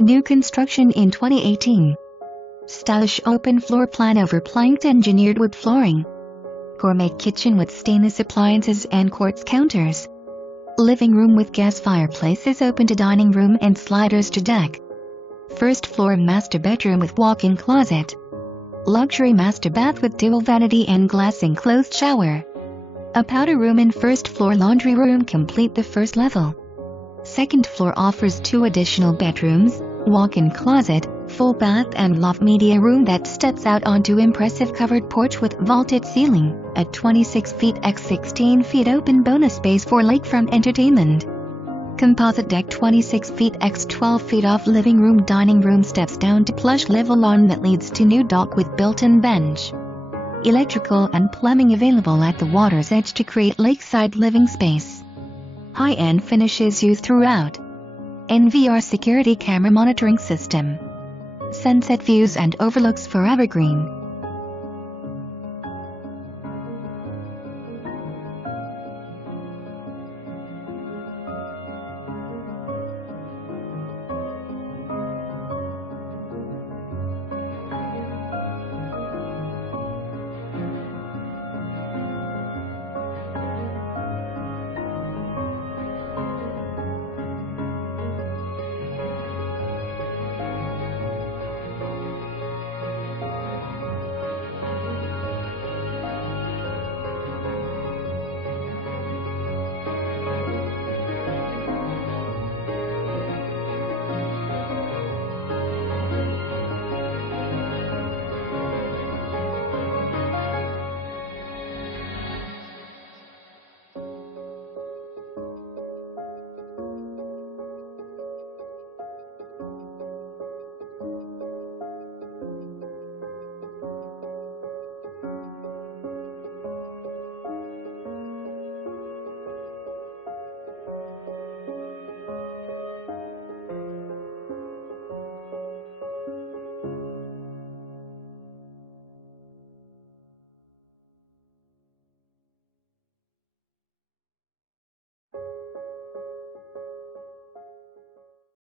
New construction in 2018. Stylish open floor plan over planked engineered wood flooring. Gourmet kitchen with stainless appliances and quartz counters. Living room with gas fireplaces open to dining room and sliders to deck. First floor master bedroom with walk-in closet. Luxury master bath with dual vanity and glass enclosed shower. A powder room and first floor laundry room complete the first level. Second floor offers 2 additional bedrooms, walk-in closet, full bath and loft media room that steps out onto impressive covered porch with vaulted ceiling, at 26 feet x 16 feet open bonus space for lakefront entertainment. Composite deck 26 feet x 12 feet off living room dining room steps down to plush level lawn that leads to new dock with built-in bench. Electrical and plumbing available at the water's edge to create lakeside living space. High-end finishes used throughout. NVR security camera monitoring system. Sunset views and overlooks for evergreen.